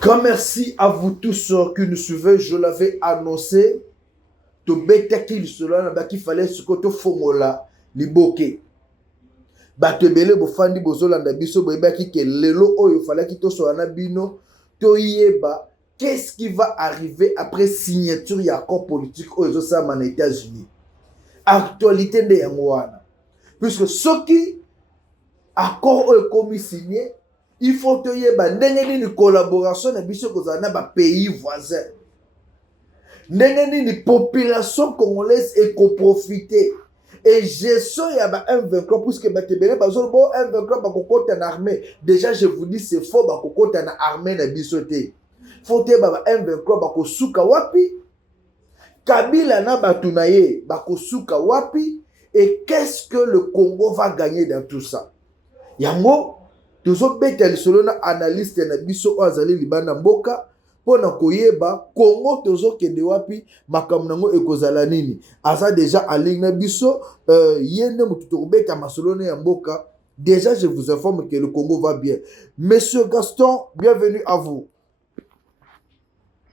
Grand merci à vous tous qui nous suivez. Je l'avais annoncé. Qu'il fallait ce que fongola liboke. Batebele bofandi bozolanda biso boyebaki ke lelo oyo falaki tosoana bino toyeba qu'est-ce qui va arriver après signature ya accord politique aux États-Unis. Actualité de yango wana. Puisque ce qui accord oyo komi signé, il faut toyeba ndenge nini collaboration na biso kozala na ba pays voisins. Ndenge nini population congolaise ekoprofite et gestion ya ba M23 puisque batebele bazolo bo M23 bakokota na armée. Déjà je vous dis c'est faux bakokota na armée na biso te. Faut te ba M23 bakosuka wapi? Kabila na batu na ye bakosuka wapi? Et qu'est-ce que le Congo va gagner dans tout ça? Yango tozo beta lisolo na analyste na biso azali libanda mboka pona koyeba Congo tozo kende wapi makambo nango ekozala nini. Aza déjà en ligne na biso yende mutu tokobeta masolo ya mboka. Déjà je vous informe que le Congo va bien. Monsieur Gaston, bienvenue à vous.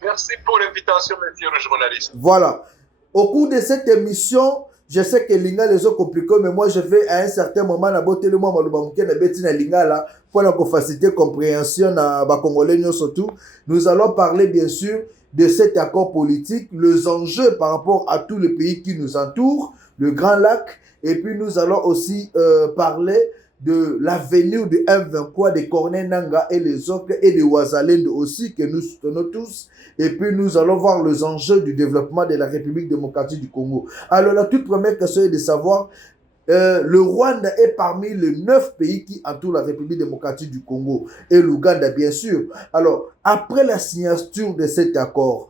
Merci pour l'invitation, monsieur le journaliste. Voilà. Au cours de cette émission, je sais que Linga les autres compliqués, mais moi je vais à un certain moment na boté le moment na betina Linga là pour la faciliter compréhension na ba congolais surtout. Nous allons parler bien sûr de cet accord politique, les enjeux par rapport à tous les pays qui nous entourent, le Grand Lac, et puis nous allons aussi parler de l'avenir de M23, de Corneille Nangaa et les autres, et de Ouazalendo aussi, que nous soutenons tous. Et puis nous allons voir les enjeux du développement de la République démocratique du Congo. Alors la toute première question est de savoir, le Rwanda est parmi les 9 pays qui entourent la République démocratique du Congo, et l'Ouganda bien sûr. Alors, après la signature de cet accord,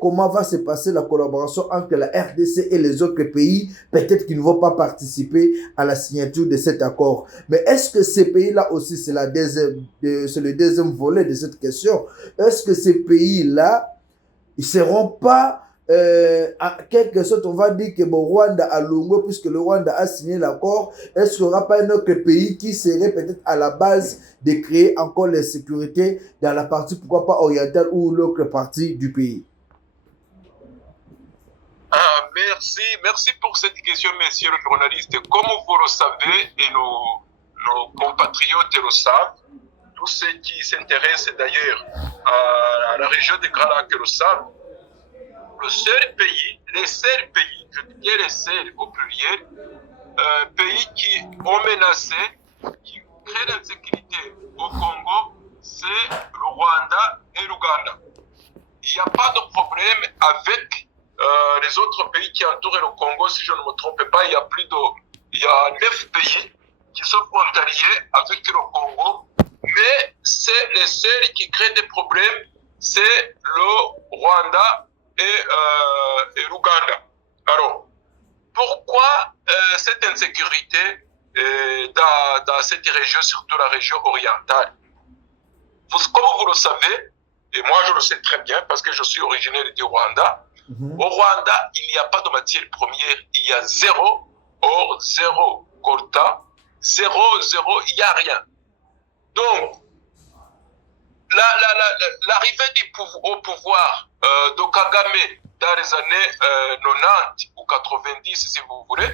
comment va se passer la collaboration entre la RDC et les autres pays? Peut-être qu'ils ne vont pas participer à la signature de cet accord. Mais est-ce que ces pays-là aussi, c'est le deuxième volet de cette question? Est-ce que ces pays-là, ils ne seront pas, en quelque sorte, on va dire que le Rwanda a longué, puisque le Rwanda a signé l'accord, est-ce qu'il n'y aura pas un autre pays qui serait peut-être à la base de créer encore l'insécurité dans la partie, pourquoi pas orientale ou l'autre partie du pays? Merci pour cette question, monsieur le journaliste. Comme vous le savez, et nos compatriotes le savent, tous ceux qui s'intéressent d'ailleurs à la région des Grands Lacs le savent, les seuls pays, je dis les seuls au pluriel, pays qui ont menacé, qui créent l'insécurité au Congo, c'est le Rwanda et l'Ouganda. Il n'y a pas de problème avec les autres pays qui entourent le Congo, si je ne me trompe pas, il y a 9 pays qui sont frontaliers avec le Congo, mais c'est les seuls qui créent des problèmes, c'est le Rwanda et l'Ouganda. Alors, pourquoi cette insécurité dans cette région, surtout la région orientale? Comme vous le savez, et moi je le sais très bien parce que je suis originaire du Rwanda, au Rwanda, il n'y a pas de matière première, il y a zéro or, zéro coltan, zéro, il n'y a rien. Donc, l'arrivée au pouvoir de Kagame dans les années 90 ou 90, si vous voulez,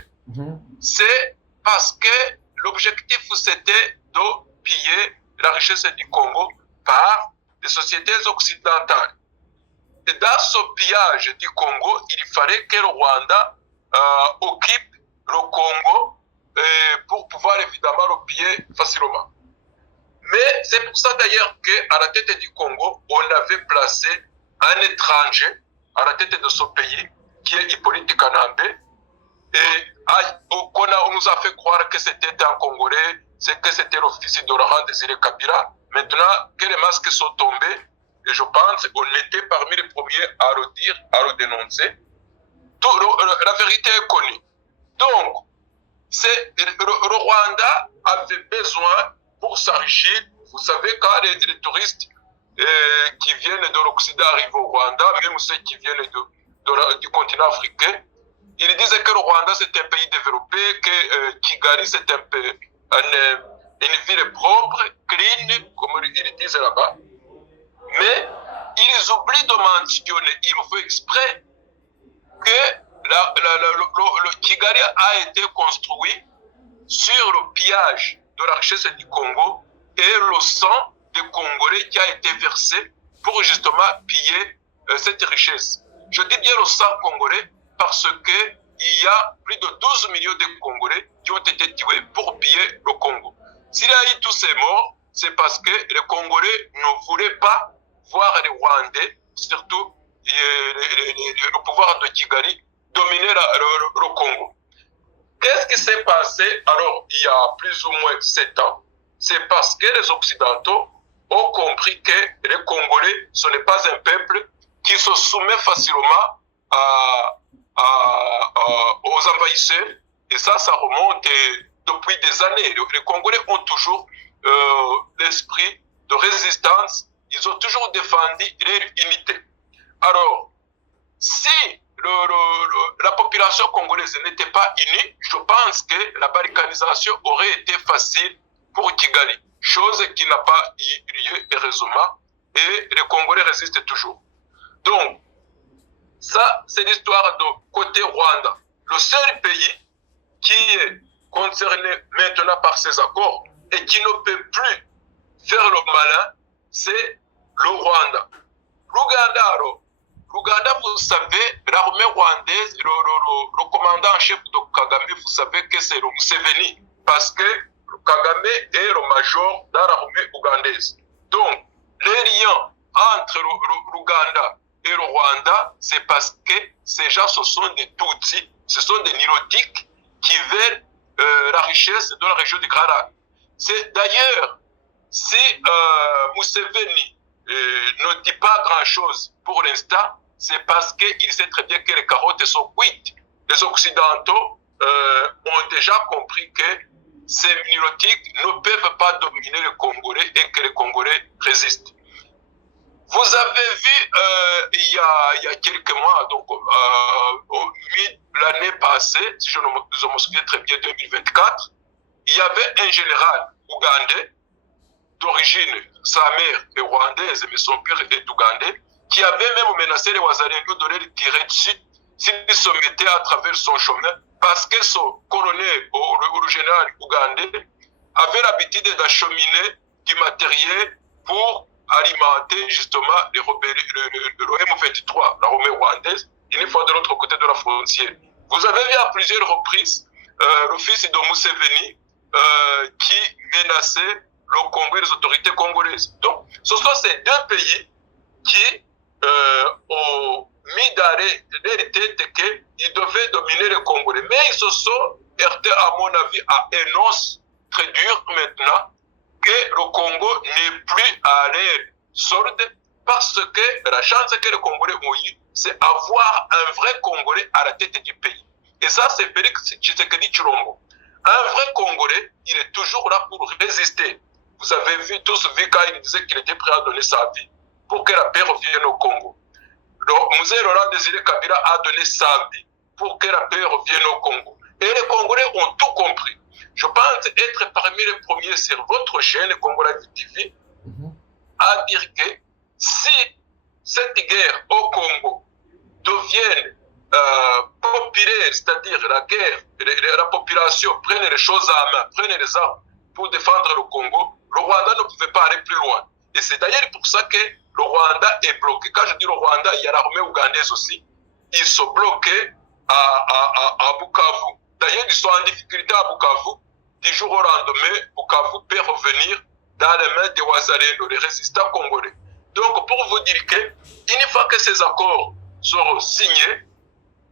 c'est parce que l'objectif c'était de piller la richesse du Congo par les sociétés occidentales. Et dans ce pillage du Congo, il fallait que le Rwanda occupe le Congo pour pouvoir évidemment le piller facilement. Mais c'est pour ça d'ailleurs qu'à la tête du Congo, on avait placé un étranger à la tête de ce pays, qui est Hippolyte Kanambe, et on nous a fait croire que c'était un Congolais, que c'était le fils de Laurent Désiré Kabila. Maintenant que les masques sont tombés, et je pense qu'on était parmi les premiers à le dire, à le dénoncer, la vérité est connue. Donc, le Rwanda avait besoin, pour s'enrichir, vous savez, quand les touristes qui viennent de l'Occident arrivent au Rwanda, même ceux qui viennent du continent africain, ils disent que le Rwanda c'est un pays développé, que Kigali c'est une ville propre, clean, comme ils disent là-bas. Mais ils oublient de mentionner, ils font exprès, que le Kigali a été construit sur le pillage de la richesse du Congo et le sang des Congolais qui a été versé pour justement piller cette richesse. Je dis bien le sang congolais parce qu'il y a plus de 12 millions de Congolais qui ont été tués pour piller le Congo. S'il y a eu tous ces morts, c'est parce que les Congolais ne voulaient pas voir les Rwandais, surtout le pouvoir de Kigali, dominer le Congo. Qu'est-ce qui s'est passé alors il y a plus ou moins 7 ans? C'est parce que les Occidentaux ont compris que les Congolais, ce n'est pas un peuple qui se soumet facilement aux envahisseurs. Et ça remonte depuis des années. Les Congolais ont toujours l'esprit de résistance. Ils ont toujours défendu leur unité. Alors, si la population congolaise n'était pas unie, je pense que la balkanisation aurait été facile pour Kigali, chose qui n'a pas eu lieu heureusement, et les Congolais résistent toujours. Donc, ça, c'est l'histoire de côté Rwanda. Le seul pays qui est concerné maintenant par ces accords et qui ne peut plus faire le malin, c'est le Rwanda. L'Ouganda, vous savez, l'armée rwandaise, le commandant en chef de Kagame, vous savez que c'est le Museveni, parce que le Kagame est le major dans l'armée ougandaise. Donc, les liens entre l'Ouganda et le Rwanda, c'est parce que ces gens, ce sont des Tutsis, ce sont des Nilotiques qui veulent la richesse de la région du Grand Lac. C'est d'ailleurs, si Museveni ne dit pas grand-chose pour l'instant, c'est parce qu'il sait très bien que les carottes sont cuites. Les Occidentaux ont déjà compris que ces Nilotiques ne peuvent pas dominer les Congolais et que les Congolais résistent. Vous avez vu il y a quelques mois, donc l'année passée, si je me souviens très bien, 2024, il y avait un général ougandais d'origine, sa mère est rwandaise, mais son père est ougandais, qui avait même menacé les Wazalendo de les tirer dessus s'ils se mettaient à travers son chemin, parce que son colonel, le général ougandais, avait l'habitude d'acheminer du matériel pour alimenter justement le M23, l'armée rwandaise, une fois de l'autre côté de la frontière. Vous avez vu à plusieurs reprises le fils de Museveni qui menaçait le Congo et les autorités congolaises. Donc, ce sont ces deux pays qui ont mis d'arrêt leur tête qu'ils devaient dominer les Congolais. Mais ils se sont heurtés, à mon avis, à un os très dur maintenant, que le Congo n'est plus à l'air sorde, parce que la chance que les Congolais ont eue, c'est avoir un vrai Congolais à la tête du pays. Et ça, c'est Félix Tshisekedi Tshilombo. Un vrai Congolais, il est toujours là pour résister. Vous avez vu tous quand il disait qu'il était prêt à donner sa vie pour que la paix revienne au Congo. Donc, Mzee Laurent Désiré Kabila a donné sa vie pour que la paix revienne au Congo. Et les Congolais ont tout compris. Je pense être parmi les premiers sur votre chaîne Congo Live TV à dire que si cette guerre au Congo devient populaire, c'est-à-dire la guerre, la population prenne les choses à main, prenne les armes pour défendre le Congo, le Rwanda ne pouvait pas aller plus loin. Et c'est d'ailleurs pour ça que le Rwanda est bloqué. Quand je dis le Rwanda, il y a l'armée ougandaise aussi. Ils sont bloqués à Bukavu. D'ailleurs, ils sont en difficulté à Bukavu. Du jour au lendemain, Bukavu peut revenir dans les mains des Wazalendo, les résistants congolais. Donc, pour vous dire que, une fois que ces accords seront signés,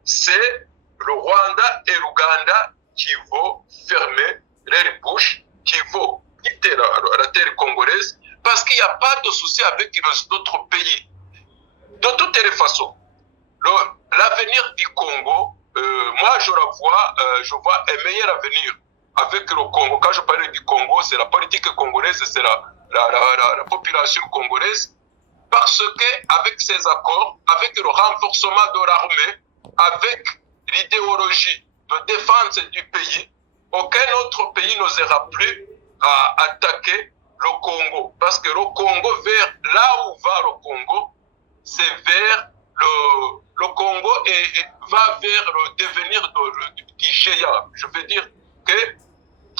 c'est le Rwanda et l'Ouganda qui vont fermer leurs bouches, qui vont quitter la terre congolaise, parce qu'il n'y a pas de souci avec les autres pays. De toutes les façons, l'avenir du Congo, moi je vois un meilleur avenir avec le Congo. Quand je parle du Congo, c'est la politique congolaise, c'est la population congolaise, parce qu'avec ces accords, avec le renforcement de l'armée, avec l'idéologie de défense du pays, aucun autre pays n'osera plus à attaquer le Congo. Parce que le Congo, vers là où va le Congo, c'est vers le Congo et va vers le devenir du petit géant. Je veux dire que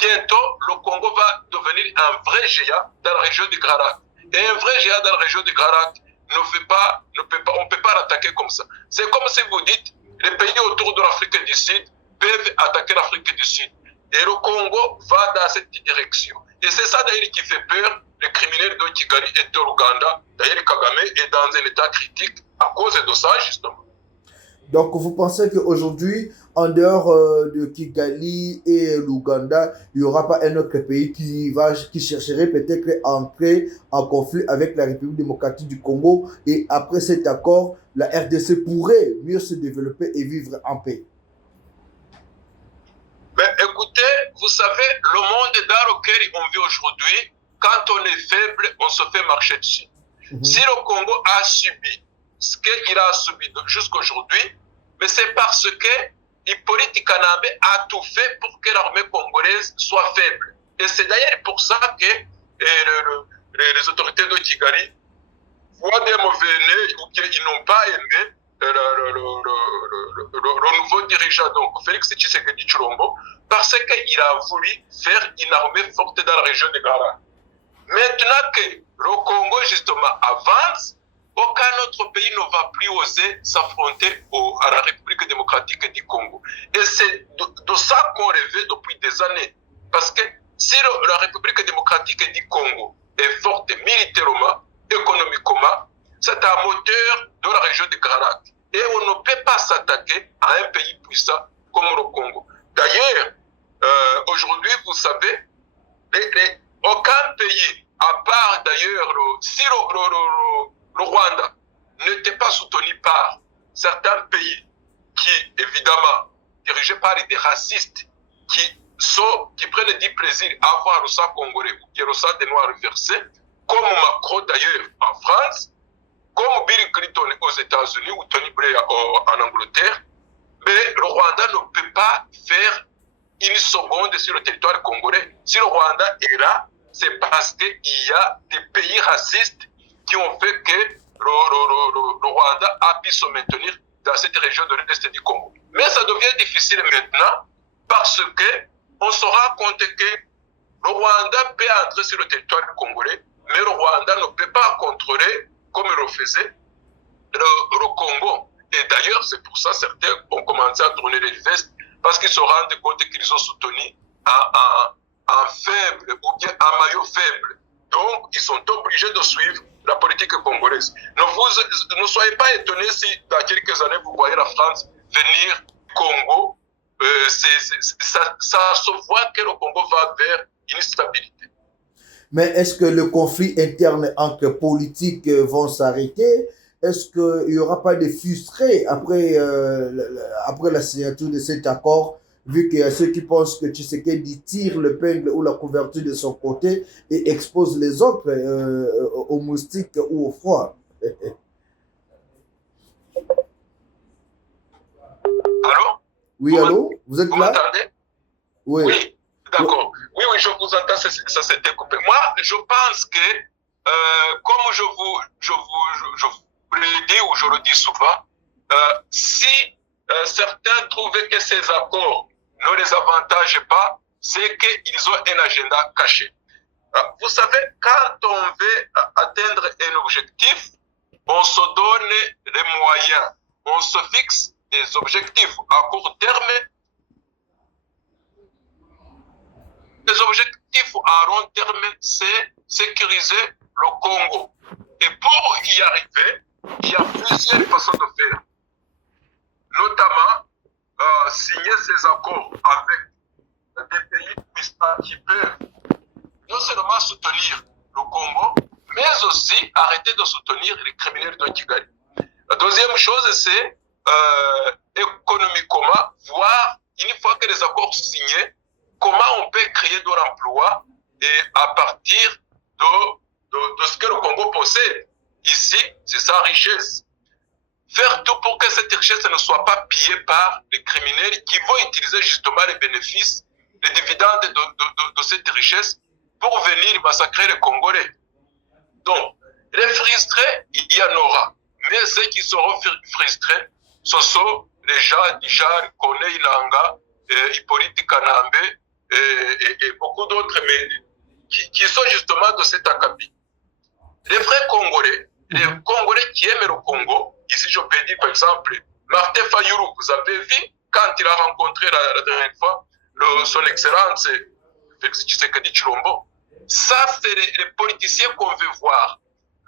bientôt, le Congo va devenir un vrai géant dans la région du Grand Lac. Et un vrai géant dans la région du Grand Lac on ne peut pas l'attaquer comme ça. C'est comme si vous dites, les pays autour de l'Afrique du Sud peuvent attaquer l'Afrique du Sud. Et le Congo va dans cette direction. Et c'est ça d'ailleurs qui fait peur, les criminels de Kigali et de l'Ouganda. D'ailleurs, Kagame est dans un état critique à cause de ça, justement. Donc, vous pensez qu'aujourd'hui, en dehors de Kigali et l'Ouganda, il n'y aura pas un autre pays qui chercherait peut-être à entrer en conflit avec la République démocratique du Congo et après cet accord, la RDC pourrait mieux se développer et vivre en paix? Mais écoutez, vous savez, le monde dans lequel on vit aujourd'hui, quand on est faible, on se fait marcher dessus. Si le Congo a subi ce qu'il a subi jusqu'à aujourd'hui, mais c'est parce que Hippolyte Kanambe a tout fait pour que l'armée congolaise soit faible. Et c'est d'ailleurs pour ça que les autorités de Kigali voient des mauvais nez ou qu'ils n'ont pas aimé le nouveau dirigeant, donc Félix Tshisekedi Tshilombo, parce qu'il a voulu faire une armée forte dans la région de Gara. Maintenant que le Congo justement avance, aucun autre pays ne va plus oser s'affronter à la République démocratique du Congo. Et c'est de ça qu'on rêvait depuis des années. Parce que si la République démocratique du Congo est forte militairement, économiquement, c'est un moteur de la région de Grand Lac. Et on ne peut pas s'attaquer à un pays puissant comme le Congo. D'ailleurs, aujourd'hui, vous savez, aucun pays, à part d'ailleurs, si le Rwanda n'était pas soutenu par certains pays qui, évidemment, dirigés par des racistes, qui prennent du plaisir à voir le sang congolais ou qui le sang des Noirs versé, comme Macron d'ailleurs en France, comme Bill Clinton aux États-Unis ou Tony Blair en Angleterre, mais le Rwanda ne peut pas faire une seconde sur le territoire congolais. Si le Rwanda est là, c'est parce qu'il y a des pays racistes qui ont fait que le Rwanda a pu se maintenir dans cette région de l'Est du Congo. Mais ça devient difficile maintenant parce qu'on se rend compte que le Rwanda peut entrer sur le territoire congolais, mais le Rwanda ne peut pas contrôler, comme il le faisait, le Congo. Et d'ailleurs, c'est pour ça que certains ont commencé à tourner les vestes parce qu'ils se rendent compte qu'ils ont soutenu un faible ou bien un maillot faible. Donc, ils sont obligés de suivre la politique congolaise. Ne soyez pas étonnés si dans quelques années, vous voyez la France venir au Congo. Ça se voit que le Congo va vers une stabilité. Mais est-ce que le conflit interne entre politiques vont s'arrêter? Est-ce qu'il n'y aura pas de frustrés après la signature de cet accord, vu qu'il y a ceux qui pensent que Tshisekedi tire le peigne ou la couverture de son côté et expose les autres aux moustiques ou au froid? Allô? Oui, allô? Vous êtes là? Vous m'entendez? Oui, d'accord. Oui, je vous entends, ça s'était coupé. Moi, je pense que, comme je vous le dis ou je le dis souvent, si certains trouvaient que ces accords ne les avantagent pas, c'est qu'ils ont un agenda caché. Vous savez, quand on veut atteindre un objectif, on se donne les moyens, on se fixe des objectifs à court terme, les objectifs à long terme, c'est sécuriser le Congo. Et pour y arriver, il y a plusieurs façons de faire. Notamment, signer ces accords avec des pays puissants qui peuvent non seulement soutenir le Congo, mais aussi arrêter de soutenir les criminels de Kigali. La deuxième chose, c'est économiquement, voir, une fois que les accords sont signés, comment on peut créer de l'emploi et à partir de ce que le Congo possède. Ici, c'est sa richesse. Faire tout pour que cette richesse ne soit pas pillée par les criminels qui vont utiliser justement les bénéfices, les dividendes de cette richesse pour venir massacrer les Congolais. Donc, les frustrés, il y en aura. Mais ceux qui seront frustrés, ce sont les gens déjà Corneille Nangaa, Hippolyte Kanambe et beaucoup d'autres, mais qui sont justement de cet acabit. Les vrais Congolais, les Congolais qui aiment le Congo, ici je peux dire par exemple, Martin Fayulu, vous avez vu quand il a rencontré la dernière fois son excellence Félix Tshisekedi Tshilombo. Ça, c'est les politiciens qu'on veut voir.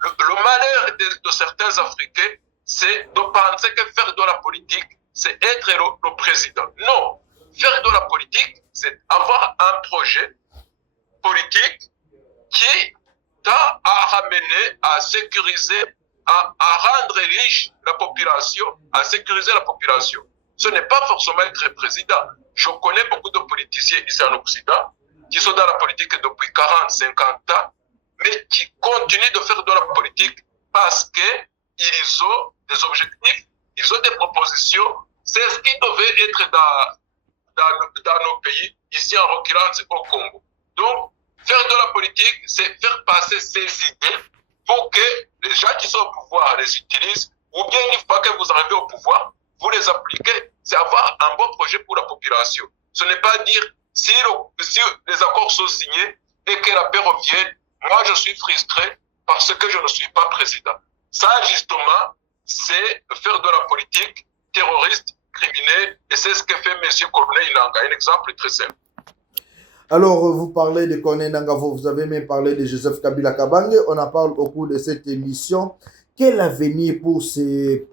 Le malheur de certains Africains, c'est de penser que faire de la politique, c'est être le président. Non, faire de la politique, c'est avoir un projet politique qui tend à ramener, à sécuriser, à rendre riche la population, à sécuriser la population. Ce n'est pas forcément être président. Je connais beaucoup de politiciens ici en Occident qui sont dans la politique depuis 40, 50 ans, mais qui continuent de faire de la politique parce qu'ils ont des objectifs, ils ont des propositions. C'est ce qui devait être dans nos pays, ici en l'occurrence au Congo. Donc, faire de la politique, c'est faire passer ces idées pour que les gens qui sont au pouvoir les utilisent, ou bien une fois que vous arrivez au pouvoir, vous les appliquez. C'est avoir un bon projet pour la population. Ce n'est pas dire, si les accords sont signés et que la paix revienne, moi je suis frustré parce que je ne suis pas président. Ça, justement, c'est faire de la politique terroriste, criminelle, et c'est ce que fait M. Corneille Nangaa. Un exemple très simple. Alors, vous parlez de Corneille Nangaa, vous avez même parlé de Joseph Kabila Kabange. On en parle au cours de cette émission. Quel avenir pour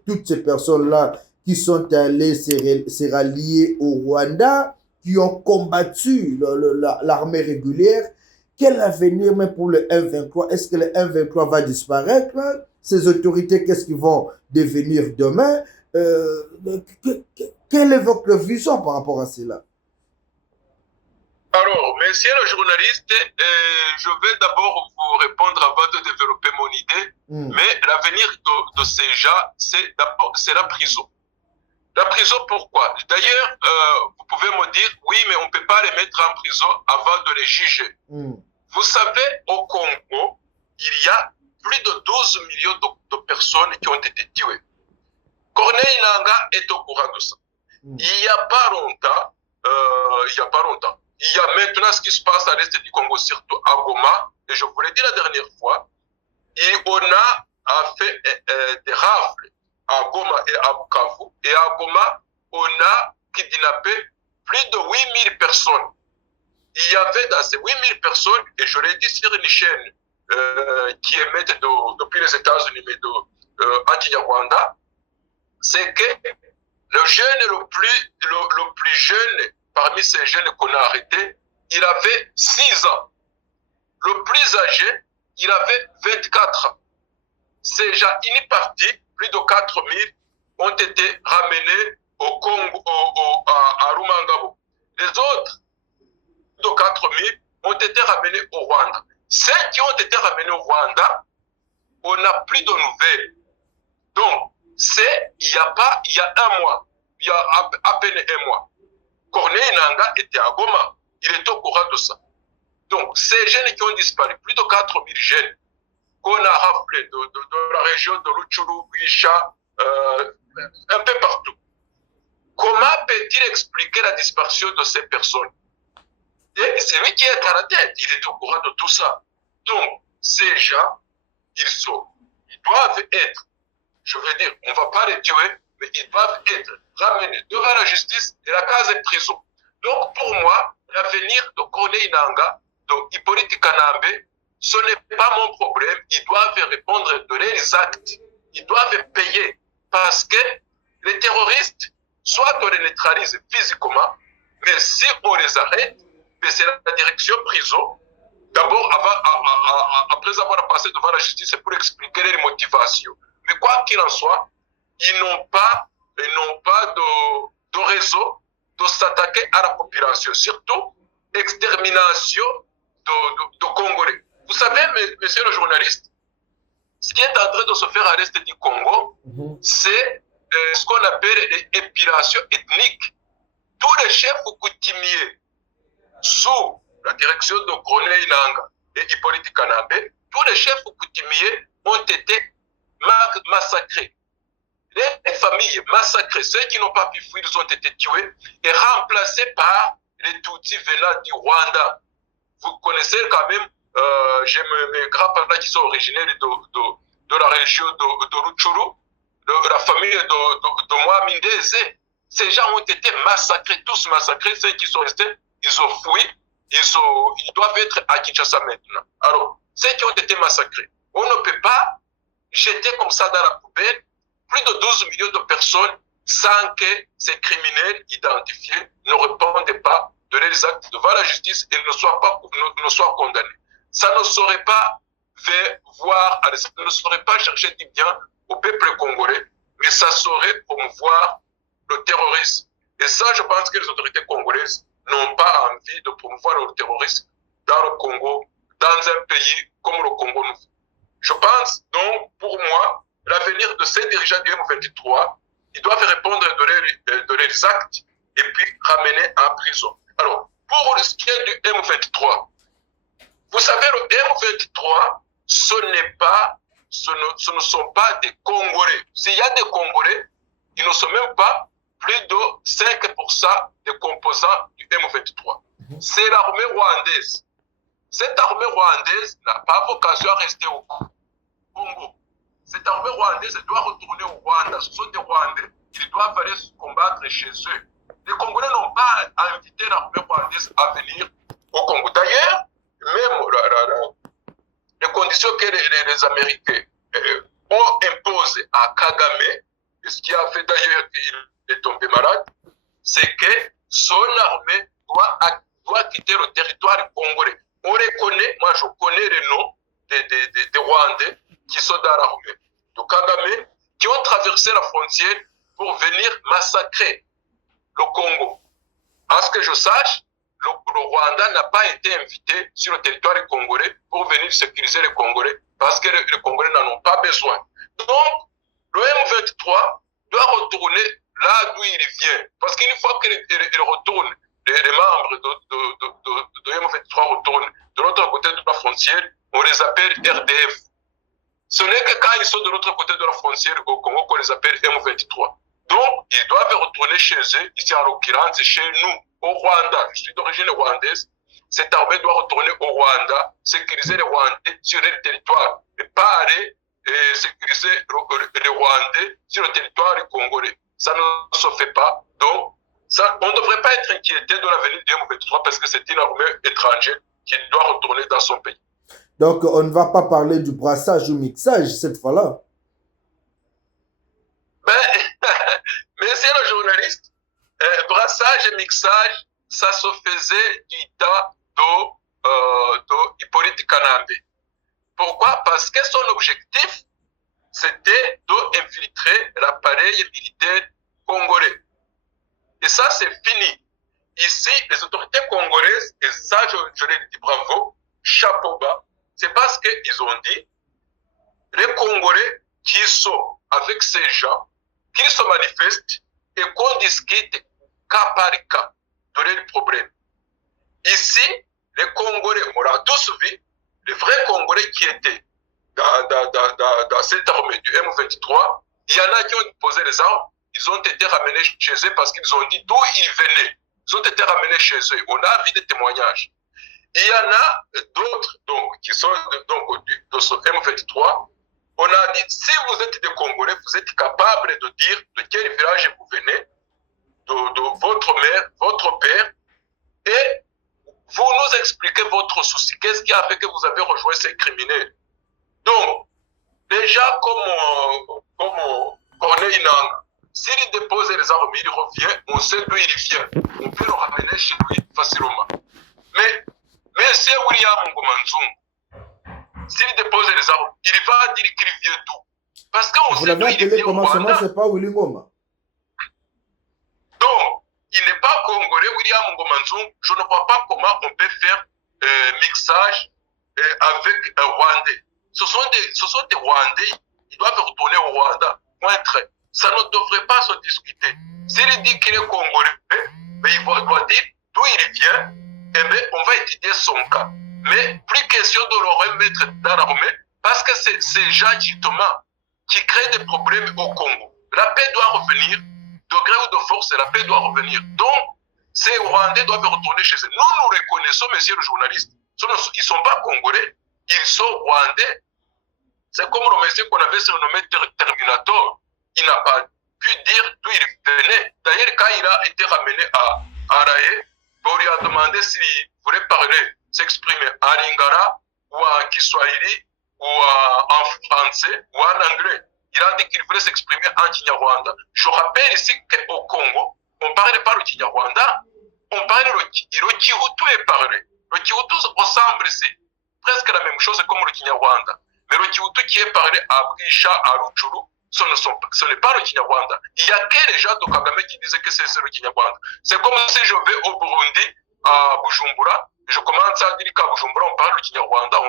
toutes ces personnes-là qui sont allées se rallier au Rwanda, qui ont combattu l'armée régulière? Quel avenir même pour le M23? Est-ce que le M23 va disparaître? Ces autorités, qu'est-ce qu'ils vont devenir demain? Quelle est votre vision par rapport à cela? Alors, monsieur le journaliste, je vais d'abord vous répondre avant de développer mon idée. Mais l'avenir de ces gens, c'est la prison. La prison, pourquoi? D'ailleurs, vous pouvez me dire, oui, mais on ne peut pas les mettre en prison avant de les juger. Vous savez, au Congo, il y a plus de 12 millions de personnes qui ont été tuées. Corneille Nangaa est au courant de ça. Il n'y a pas longtemps, il y a maintenant ce qui se passe à l'est du Congo, surtout à Goma, et je vous l'ai dit la dernière fois, et on a fait des rafles à Goma et à Bukavu, et à Goma, on a kidnappé plus de 8000 personnes. Il y avait dans ces 8000 personnes, et je l'ai dit sur une chaîne qui émet depuis les États-Unis, mais anti-Rwanda, c'est que le jeune le plus jeune parmi ces jeunes qu'on a arrêtés, il avait 6 ans. Le plus âgé, il avait 24 ans. Ces gens, il est parti, plus de 4000 ont été ramenés au Congo, à Rumangabo. Les autres, de 4000, ont été ramenés au Rwanda. Ceux qui ont été ramenés au Rwanda, on n'a plus de nouvelles. Donc, il y a un mois, il y a à peine un mois, Corneille Nangaa était à Goma. Il était au courant de ça. Donc, ces jeunes qui ont disparu, plus de 4000 jeunes qu'on a rappelés de la région de Rutshuru, Buisha, un peu partout. Comment peut-il expliquer la disparition de ces personnes? Et c'est lui qui est à la tête. Il est au courant de tout ça. Donc, ces gens, ils doivent être, je veux dire, on ne va pas les tuer, mais ils doivent être ramenés devant la justice et la case de prison. Donc, pour moi, l'avenir de Corneille Nangaa, de Hippolyte Kanambe, ce n'est pas mon problème. Ils doivent répondre de leurs actes. Ils doivent payer. Parce que les terroristes, soit on les neutralise physiquement, mais si on les arrête, c'est la direction prison. D'abord, après avoir passé devant la justice, c'est pour expliquer les motivations. Mais quoi qu'il en soit, ils n'ont pas de réseau de s'attaquer à la population, surtout extermination de Congolais. Vous savez, monsieur le journaliste, ce qui est en train de se faire à l'est du Congo, c'est ce qu'on appelle l'épilation ethnique. Tous les chefs coutumiers sous la direction de Corneille Nangaa, et Hippolyte Kanambe, tous les chefs coutumiers ont été massacrés. Les familles massacrées, ceux qui n'ont pas pu fuir, ils ont été tués et remplacés par les Tutsis venant du Rwanda. Vous connaissez quand même, j'ai mes grands-parents qui sont originaires de la région de Rutshuru, de la famille de Mwamindeze. Ces gens ont été massacrés, tous massacrés. Ceux qui sont restés, ils ont fui. Ils doivent être à Kinshasa maintenant. Alors, ceux qui ont été massacrés, on ne peut pas jeter comme ça dans la poubelle plus de 12 millions de personnes sans que ces criminels identifiés ne répondent pas de leurs actes devant la justice et ne soient condamnés. Ça ne saurait pas ça ne saurait pas chercher du bien au peuple congolais, mais ça saurait promouvoir le terrorisme. Et ça, je pense que les autorités congolaises n'ont pas envie de promouvoir le terrorisme dans le Congo, dans un pays comme le Congo. Je pense donc, pour moi, l'avenir de ces dirigeants du M23, ils doivent répondre de leurs actes et puis ramener en prison. Alors, pour ce qui est du M23, vous savez, le M23, ce ne sont pas des Congolais. S'il y a des Congolais, ils ne sont même pas plus de 5% des composants du M23. C'est l'armée rwandaise. Cette armée rwandaise n'a pas vocation à rester au Congo. Cette armée rwandaise doit retourner au Rwanda. Ce sont des Rwandais. Ils doivent aller se combattre chez eux. Les Congolais n'ont pas invité l'armée rwandaise à venir au Congo. D'ailleurs, même les conditions que les Américains ont imposées à Kagame, et ce qui a fait d'ailleurs qu'il est tombé malade, c'est que son armée doit quitter le territoire congolais. On reconnaît, moi je connais les noms des Rwandais qui sont dans l'armée de Kagame, qui ont traversé la frontière pour venir massacrer le Congo. À ce que je sache, le Rwanda n'a pas été invité sur le territoire congolais pour venir sécuriser les Congolais parce que les Congolais n'en ont pas besoin. Donc, le M23 doit retourner là d'où il vient. Parce qu'une fois qu'il retourne, les membres de M23 retournent de l'autre côté de la frontière, on les appelle RDF. Ce n'est que quand ils sont de l'autre côté de la frontière au Congo qu'on les appelle M23. Donc, ils doivent retourner chez eux, ici en l'occurrence chez nous, au Rwanda. Je suis d'origine rwandaise. Cette armée doit retourner au Rwanda, sécuriser les Rwandais sur leur territoire, et pas aller sécuriser les Rwandais sur le territoire congolais. Ça ne se fait pas. Donc, on ne devrait pas être inquiété de l'avenir du M23 parce que c'est une armée étrangère qui doit retourner dans son pays. Donc, on ne va pas parler du brassage ou mixage cette fois-là. Monsieur le journaliste, brassage et mixage, ça se faisait du temps de Hippolyte Kanambe. Pourquoi? Parce que son objectif, c'était d'infiltrer l'appareil militaire congolais. Et ça, c'est fini. Ici, les autorités congolaises, et ça, je leur dis bravo, chapeau bas, c'est parce qu'ils ont dit, les Congolais qui sont avec ces gens, qu'ils se manifestent et qu'on discute cas par cas de leurs problèmes. Ici, les Congolais, on l'a tous vu, les vrais Congolais qui étaient dans cette armée du M23, il y en a qui ont posé les armes, ils ont été ramenés chez eux parce qu'ils ont dit d'où ils venaient. Ils ont été ramenés chez eux. On a vu des témoignages. Il y en a d'autres donc, qui sont de ce M23. On a dit, si vous êtes des Congolais, vous êtes capables de dire de quel village vous venez, de votre mère, votre père, et vous nous expliquez votre souci. Qu'est-ce qui a fait que vous avez rejoint ces criminels? Donc, déjà, comme Corneille Nanga, s'il dépose les armes, il revient, on sait d'où il vient. On peut le ramener chez lui facilement. Mais c'est William Ngomanzungu. S'il dépose les armes, il va dire qu'il vient d'où? Parce qu'on vous sait d'où l'avez il appelé vient. comment? C'est pas Willy Ngoma. Donc, il n'est pas congolais, William Ngomanzungu. Je ne vois pas comment on peut faire mixage avec un Rwandais. Ce sont des Rwandais. Ils doivent retourner au Rwanda. Point trait. Ça ne devrait pas se discuter. S'il dit qu'il est congolais, il doit dire d'où il vient, et bien, on va étudier son cas. Mais plus question de le remettre dans l'armée, parce que c'est ces gens justement qui créent des problèmes au Congo. La paix doit revenir, de gré ou de force, la paix doit revenir. Donc, ces Rwandais doivent retourner chez eux. Nous, nous reconnaissons, monsieur le journaliste, ils ne sont pas congolais, ils sont rwandais. C'est comme le monsieur qu'on avait surnommé Terminator. Il n'a pas pu dire d'où il venait. D'ailleurs, quand il a été ramené à Araé, on lui a demandé s'il voulait parler, s'exprimer en lingala ou en kiswahili ou en français ou en anglais. Il a dit qu'il voulait s'exprimer en Kinyarwanda. Je rappelle ici qu'au Congo, on ne parle pas le Kinyarwanda, on parle le Kihutu est parlé. Le Kihutu ressemble, c'est presque la même chose comme le Kinyarwanda. Mais le Kihutu qui est parlé à Brisha, à Rutshuru, ce n'est pas le Kinyarwanda. Il y a que les gens de Kagame qui disaient que c'est le Kinyarwanda. C'est comme si je vais au Burundi, à Bujumbura, et je commence à dire qu'à Bujumbura on parle le Kinyarwanda, à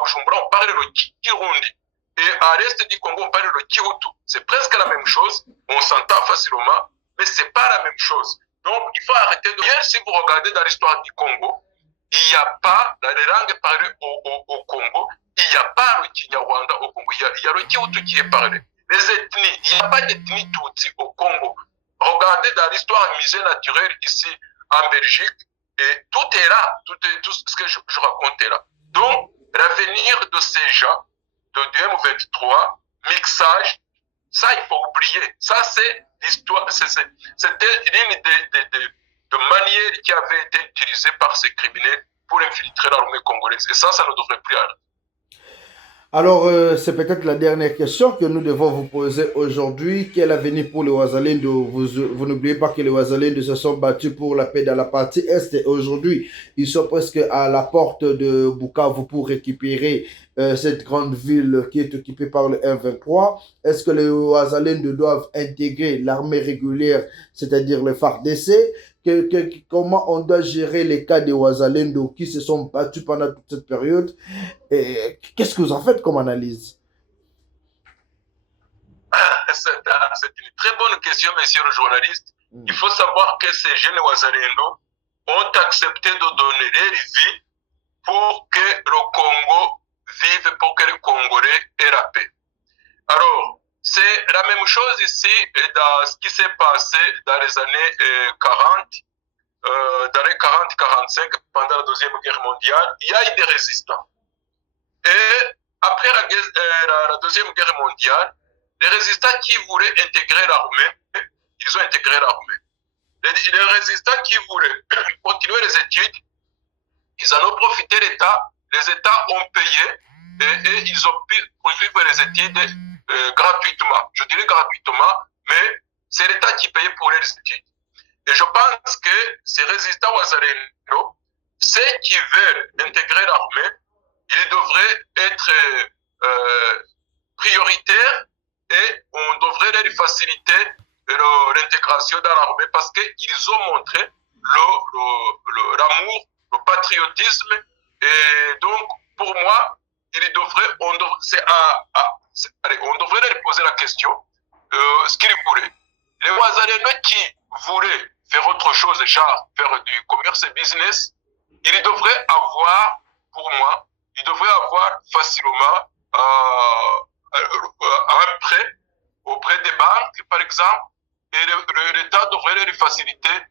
Bujumbura on parle le Kirundi. Et à l'est du Congo on parle le Kihutu. C'est presque la même chose, on s'entend facilement, mais c'est pas la même chose. Donc il faut arrêter de... Hier, si vous regardez dans l'histoire du Congo, il n'y a pas, dans les langues parlées au Congo, il n'y a pas le Kinyarwanda au Congo, il y a le Kihutu qui est parlé. Les ethnies, il n'y a pas d'ethnie Tutsi au Congo. Regardez dans l'histoire musée naturel ici en Belgique, et tout est là, tout ce que je raconte est là. Donc, l'avenir de ces gens, de M23, mixage, ça il faut oublier. Ça c'est l'histoire, c'était l'une de manières qui avait été utilisée par ces criminels pour infiltrer l'armée congolaise. Et ça ne devrait plus aller. Alors, c'est peut-être la dernière question que nous devons vous poser aujourd'hui. Quel avenir pour les Wazalendo? Vous n'oubliez pas que les Wazalendo se sont battus pour la paix dans la partie Est. Et aujourd'hui, ils sont presque à la porte de Bukavu pour récupérer cette grande ville qui est occupée par le M23. Est-ce que les Wazalendo doivent intégrer l'armée régulière, c'est-à-dire le FARDC? Comment on doit gérer les cas des Wazalendo qui se sont battus pendant toute cette période? Et qu'est-ce que vous en faites comme analyse? C'est une très bonne question, monsieur le journaliste. Il faut savoir que ces jeunes Wazalendo ont accepté de donner leur vie pour que le Congo vive, pour que les Congolais aient la paix. Alors, c'est la même chose ici dans ce qui s'est passé dans les années 40, dans les 40-45, pendant la Deuxième Guerre mondiale. Il y a eu des résistants. Et après la Deuxième Guerre mondiale, les résistants qui voulaient intégrer l'armée, ils ont intégré l'armée. Les résistants qui voulaient continuer les études, ils en ont profité l'État. Les États ont payé et ils ont pu poursuivre les études gratuitement. Je dirais gratuitement, mais c'est l'État qui payait pour les études. Et je pense que ces résistants Wazalendo, ceux qui veulent intégrer l'armée, ils devraient être prioritaires et on devrait leur faciliter l'intégration dans l'armée parce qu'ils ont montré l'amour, le patriotisme. Et donc, pour moi, on devrait leur poser la question, ce qu'ils voulaient. Les Wazalendo qui voulaient faire autre chose, genre faire du commerce et business, ils devraient avoir, pour moi, facilement un prêt auprès des banques, par exemple, et l'État devrait leur faciliter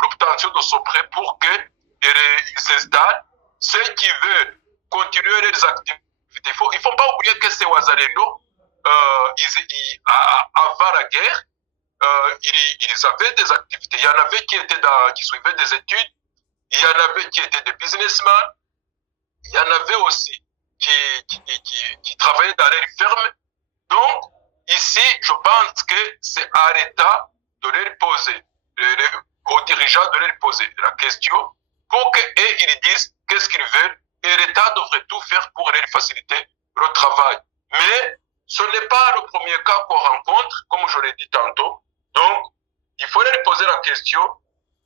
l'obtention de ce prêt pour qu'ils s'installent. Ceux qui veulent continuer leurs activités, il ne faut pas oublier que ces Wazalendo, avant la guerre, ils avaient des activités. Il y en avait qui suivaient des études, il y en avait qui étaient des businessmen, il y en avait aussi qui travaillaient dans les fermes. Donc, ici, je pense que c'est à l'État de leur poser, aux dirigeants de leur poser la question pour qu'ils disent qu'est-ce qu'ils veulent et l'État devrait tout faire pour leur faciliter le travail. Mais ce n'est pas le premier cas qu'on rencontre, comme je l'ai dit tantôt. Donc, il faut leur poser la question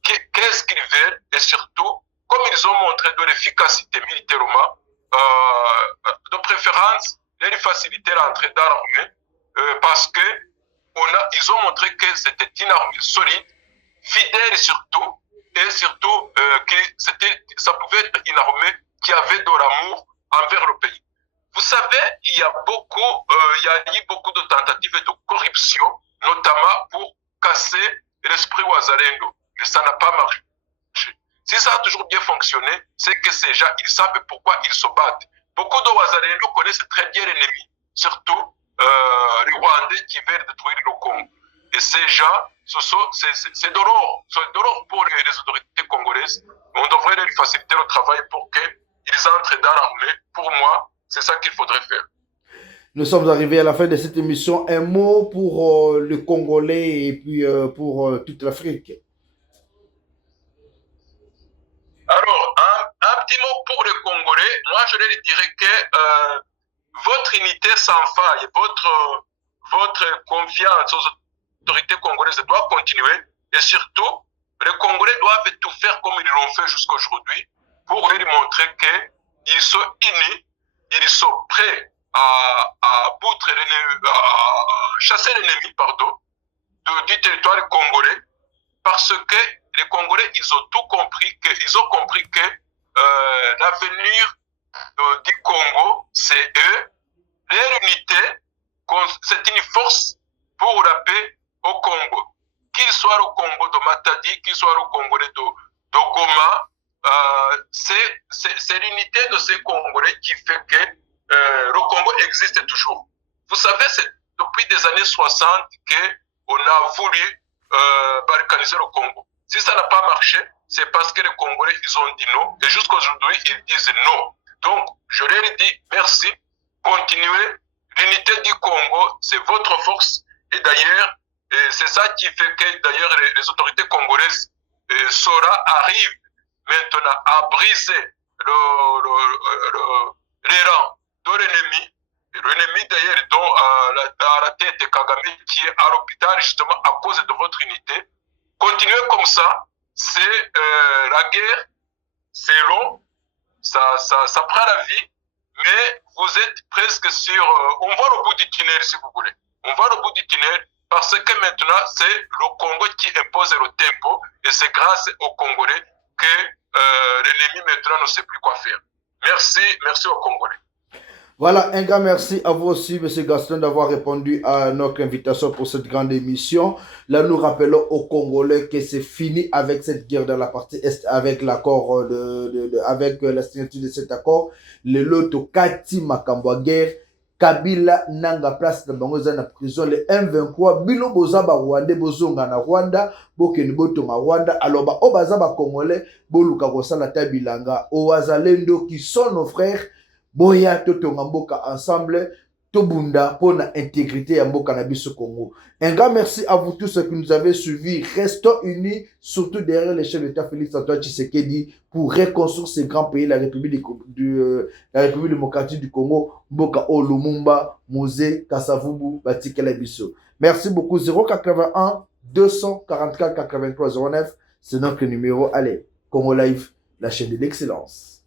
qu'est-ce qu'ils veulent et surtout, comme ils ont montré de l'efficacité militairement, de préférence, leur faciliter l'entrée dans l'armée parce que ils ont montré que c'était une armée solide, fidèle surtout, et surtout ça pouvait être une armée qui avait de l'amour envers le pays. Vous savez, il y a eu beaucoup de tentatives de corruption, notamment pour casser l'esprit Wazalendo. Mais ça n'a pas marché. Si ça a toujours bien fonctionné, c'est que ces gens, ils savent pourquoi ils se battent. Beaucoup de Wazalendo connaissent très bien l'ennemi, surtout les Rwandais qui veulent détruire le Congo. Et ces gens, c'est de l'or pour les autorités congolaises. On devrait leur faciliter le travail pour qu'ils entrent dans l'armée. Pour moi, c'est ça qu'il faudrait faire. Nous sommes arrivés à la fin de cette émission. Un mot pour le Congolais et puis pour toute l'Afrique. Alors, un petit mot pour les Congolais. Moi, je leur dirais que votre unité sans faille, votre confiance aux autorités congolaises doit continuer. Et surtout, les Congolais doivent tout faire comme ils l'ont fait jusqu'à aujourd'hui pour leur montrer qu'ils sont unis, ils sont prêts à chasser l'ennemi, du territoire congolais, parce que les Congolais, ils ont compris que l'avenir du Congo, c'est eux. Leur unité, c'est une force pour la paix au Congo. Qu'il soit le Congo de Matadi, qu'il soit le Congolais de Goma, c'est l'unité de ces Congolais qui fait que le Congo existe toujours. Vous savez, c'est depuis des années 60 qu'on a voulu balkaniser le Congo. Si ça n'a pas marché, c'est parce que les Congolais, ils ont dit non. Et jusqu'à aujourd'hui, ils disent non. Donc, je leur dis merci. Continuez. L'unité du Congo, c'est votre force. Et d'ailleurs, c'est ça qui fait que d'ailleurs les autorités congolaises arrivent maintenant à briser les rangs de l'ennemi. L'ennemi d'ailleurs dont à la tête de Kagame qui est à l'hôpital justement à cause de votre unité. Continuez comme ça. C'est la guerre, c'est long, ça prend la vie, mais vous êtes presque sur... on voit le bout du tunnel si vous voulez. On voit le bout du tunnel parce que maintenant c'est le Congo qui impose le tempo et c'est grâce aux Congolais que l'ennemi maintenant ne sait plus quoi faire. Merci aux Congolais. Voilà, un grand merci à vous aussi, M. Gaston, d'avoir répondu à notre invitation pour cette grande émission. Là, nous rappelons aux Congolais que c'est fini avec cette guerre dans la partie Est, avec l'accord avec la signature de cet accord. Le loto Kati Makambwa guerre, Kabila nanga place na bango za na prison le M23 bino boza ba Rwanda bozonga na Rwanda bokeni botonga Rwanda alors ba obaza ba Congolais boluka kosala tabilanga o wazalendo qui sont nos frères. Boya totonga mboka ensemble, tobunda pour la intégrité ya mboka na biso Congo. Un grand merci à vous tous qui nous avez suivis. Restons unis, surtout derrière le chef d'État Félix Antoine Tshisekedi pour reconstruire ce grand pays, la République démocratique du Congo, mboka o Lumumba, Mose, Kasavubu, Batikela biso. Merci beaucoup. 081 244 83 09, c'est notre numéro. Allez, Congo Live, la chaîne de l'excellence.